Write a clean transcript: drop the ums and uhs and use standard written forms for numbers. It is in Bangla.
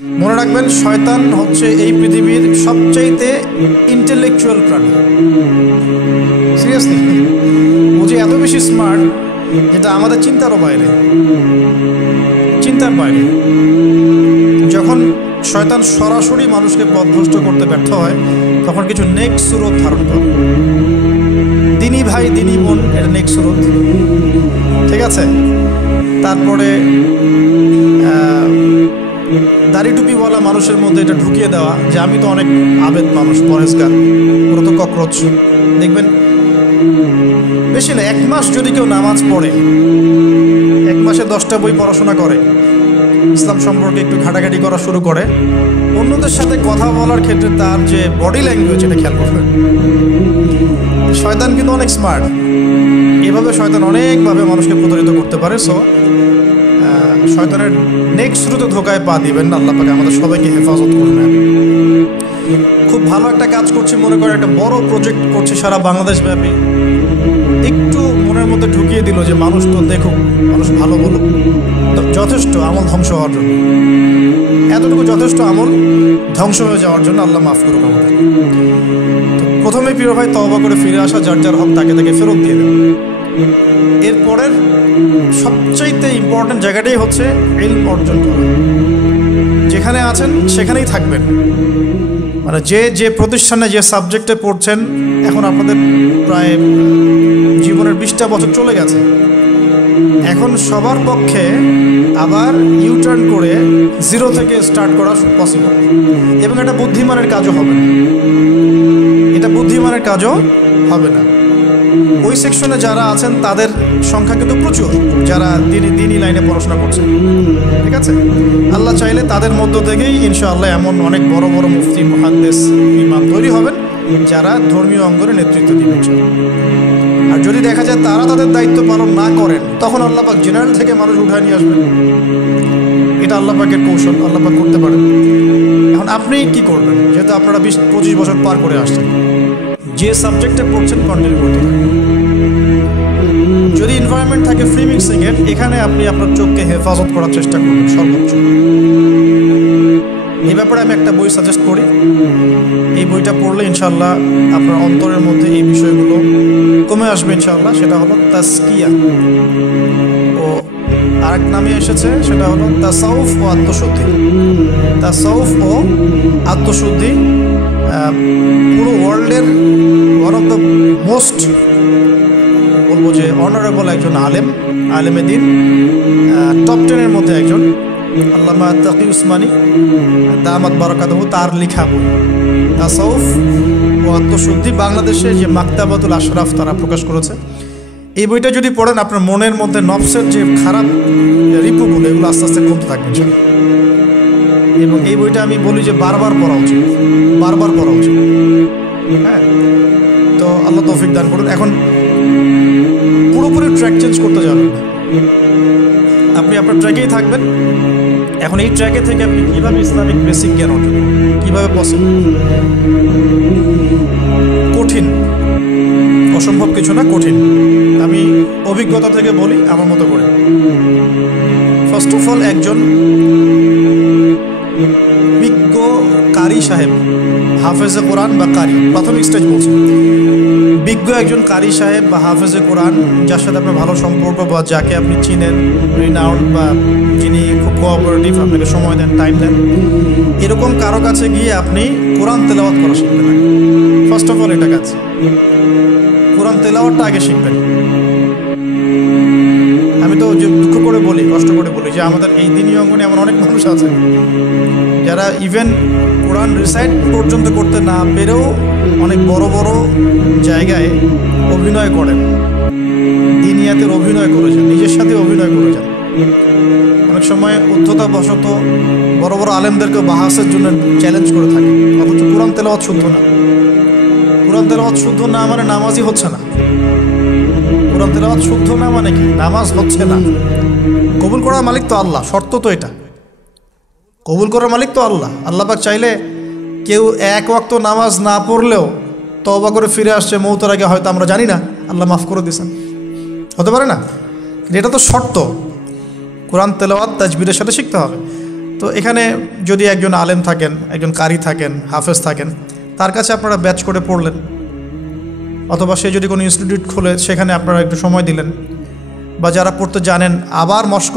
মনে রাখবেন, শয়তান হচ্ছে এই পৃথিবীর সবচাইতে ইন্টেলেকচুয়াল প্রাণী। সিরিয়াসলি, ও যে এত বেশি স্মার্ট যেটা আমাদের চিন্তারও বাইরে, চিন্তার বাইরে। যখন শয়তান সরাসরি মানুষকে পথভ্রষ্ট করতে ব্যর্থ হয়, তখন কিছু নেক্সট সুরত ধারণ করে। দিনী ভাই দিনী বোন, এর নেক্সট সুরত, ঠিক আছে। তারপরে দাড়ি টুপিওয়ালা মানুষের মধ্যে এটা ঢুকিয়ে দেওয়া যে আমি তো অনেক আবেদ মানুষ, পরেশগার, ওরা তো ককরোচ। দেখবেন বেশি না, 1 মাস যদি কেউ নামাজ পড়ে, 1 মাসে 10টা বই পড়াশোনা করে, ইসলাম সম্পর্কে একটু ঘাটাঘাটি করা শুরু করে, অন্যদের সাথে কথা বলার ক্ষেত্রে তার যে বডি ল্যাঙ্গুয়েজ, এটা খেয়াল করবেন। শয়তান কিন্তু অনেক স্মার্ট, এভাবে শয়তান অনেকভাবে মানুষকে প্রতারিত করতে পারে। সো শয়তানের নেক্সট শুরুতে ধোকায় পা দিবেন না। আল্লাহ পাক আমাদের সবাইকে হেফাজত করবেন। খুব ভালো একটা কাজ করছি মনে করে, একটা বড় প্রজেক্ট করছি সারা বাংলাদেশ ব্যাপী, একটু মনের মধ্যে ঢুকিয়ে দিল যে মানুষ তো দেখুক, মানুষ ভালো বলুক, যথেষ্ট আমল ধ্বংস হওয়ার জন্য। এতটুকু যথেষ্ট আমল ধ্বংস হয়ে যাওয়ার জন্য। আল্লাহ মাফ করুক আমাদের। প্রথমে প্রিয় ভাই তওবা করে ফিরে আসা, যার যার হক তাকে তাকে ফেরত দিয়ে দেবে। এরপরের সবচাইতে ইম্পর্টেন্ট জায়গাটাই হচ্ছে ইলম অর্জন করা। যেখানে আছেন সেখানেই থাকবেন, মানে যে প্রতিষ্ঠানে যে সাবজেক্টে পড়ছেন, এখন আপনাদের প্রায় জীবনের 20টা বছর চলে গেছে। এখন সবার পক্ষে আবার ইউটার্ন করে 0 থেকে স্টার্ট করা পসিবল, এবং এটা বুদ্ধিমানের কাজও হবে না। এটা বুদ্ধিমানের কাজও হবে না। ওই সেকশনে যারা আছেন তাদের সংখ্যা কিন্তু প্রচুর, যারা দিনই লাইনে পড়াশোনা করছেন, ঠিক আছে। আল্লাহ চাইলে তাদের মধ্য থেকেই ইনশাআল্লাহ এমন অনেক বড় বড় মুফতি, মুহাদ্দিস, ইমাম তৈরি হবেন, যারা ধর্মীয় অঙ্গনে নেতৃত্ব দিবেন। আর যদি দেখা যায় তারা তাদের দায়িত্ব পালন না করেন, তখন আল্লাহ পাক জেনারেল থেকে মানুষ উঠায় নিয়ে আসবেন। এটা আল্লাহ পাকের কৌশল, আল্লাহ পাক করতে পারেন। এখন আপনি কি করবেন? যেহেতু আপনারা 20-25 বছর পার করে আসছেন, যে সাবজেক্টে পড়ছেন কন্টিনিউ করতে থাকেন। যদি এনভায়রনমেন্ট থাকে ফ্রি মিক্সিংয়ের, এখানে আপনি আপনার চোখকে হেফাজত করার চেষ্টা করবেন সর্বোচ্চ। এই ব্যাপারে আমি একটা বই সাজেস্ট করি। এই বইটা পড়লে ইনশাআল্লাহ আপনার অন্তরের মধ্যে এই বিষয়গুলো কমে আসবে ইনশাআল্লাহ। সেটা হলো তাসকিয়া, ও আরেক নামে এসেছে, সেটা হলো তাসাউফ ও আত্মশুদ্ধি। তাসাউফ ও আত্মশুদ্ধি পুরো ওয়ার্ল্ডের ওয়ান অফ দ্য মোস্ট, বলবো যে অনারেবল একজন আলেমে দিন, টপ 10-এর মধ্যে একজন, আল্লামা তাকি উসমানী দামাত বারাকাতুহু, তার লেখা বই তাসাউফ ও আত্মশুদ্ধি। বাংলাদেশে যে মাকতাবাতুল আশরাফ তারা প্রকাশ করেছে। এই বইটা যদি পড়েন, আপনার মনের মধ্যে নফসের যে খারাপ রিপুগুলো, এগুলো আস্তে আস্তে কমতে থাকবে। এবং এই বইটা আমি বলি যে বারবার পড়া উচিত, বারবার পড়া উচিত। হ্যাঁ, তো আল্লাহ তৌফিক দান করুন। এখন পুরোপুরি ট্র্যাক চেঞ্জ করতে যাবেন না, আপনি আপনার ট্র্যাকেই থাকবেন। এখন এই ট্র্যাকে থেকে আপনি কীভাবে ইসলামিক বেসিক জ্ঞান অর্জন করবেন, কীভাবে পসিবল? কঠিন, অসম্ভব কিছু না, কঠিন। আমি অভিজ্ঞতা থেকে বলি আমার মতো করে। ফার্স্ট অফ অল, একজন বিজ্ঞ কারি সাহেব, হাফেজে কোরআন বা কারি, প্রাথমিক স্টেজ বলছি, বিজ্ঞ একজন কারি সাহেব বা হাফেজে কোরআন, যার সাথে আপনার ভালো সম্পর্ক বা যাকে আপনি চিনেন, রিনাউন্ড, বা যিনি খুব কোঅপারেটিভ, আপনাকে সময় দেন, টাইম দেন, এরকম কারো কাছে গিয়ে আপনি কোরআন তেলাওয়াত করা শিখবেন। ফার্স্ট অফ অল এটা কাজ, কোরআন তেলাওয়াতটা আগে শিখবেন। আমি তো যে দুঃখ করে বলি, কষ্ট করে বলি যে আমাদের এই দিনী অঙ্গনে এমন অনেক মানুষ আছে যারা ইভেন কোরআন রিসাইট পর্যন্ত করতে না পেরেও অনেক বড় বড় জায়গায় অভিনয় করেন, দিনিয়াতের অভিনয় করেছেন, নিজের সাথে অভিনয় করেছেন। অনেক সময় উদ্ধতাবশত বড় বড় আলেমদেরকে বাহাসের জন্য চ্যালেঞ্জ করে থাকে, অথচ কোরআন তেলাওয়াত শুদ্ধ না। কোরআন তেলাওয়াত শুদ্ধ না মানে নামাজই হচ্ছে না। কোরআন তেলাওয়াত শুদ্ধ না মানে কি? নামাজ হচ্ছে না। কবুল করার মালিক তো আল্লাহ, শর্ত তো এটা। কবুল করার মালিক তো আল্লাহ। আল্লাহ পাক চাইলে কেউ 1 ওয়াক্ত নামাজ না পড়লেও তওবা করে ফিরে আসছে মৌতের আগে, হয়তো আমরা জানি না, আল্লাহ মাফ করে দিয়েছেন, হতে পারে না? এটা তো শর্ত। কোরআন তেলাওয়াত তাজবিরের সাথে শিখতে হবে। তো এখানে যদি একজন আলেম থাকেন, একজন কারি থাকেন, হাফেজ থাকেন, তার কাছে আপনারা ব্যাচ করে পড়লেন, অথবা সে যদি কোনো ইনস্টিটিউট খোলে সেখানে আপনারা একটু সময় দিলেন, বা যারা পড়তে জানেন আবার মস্ক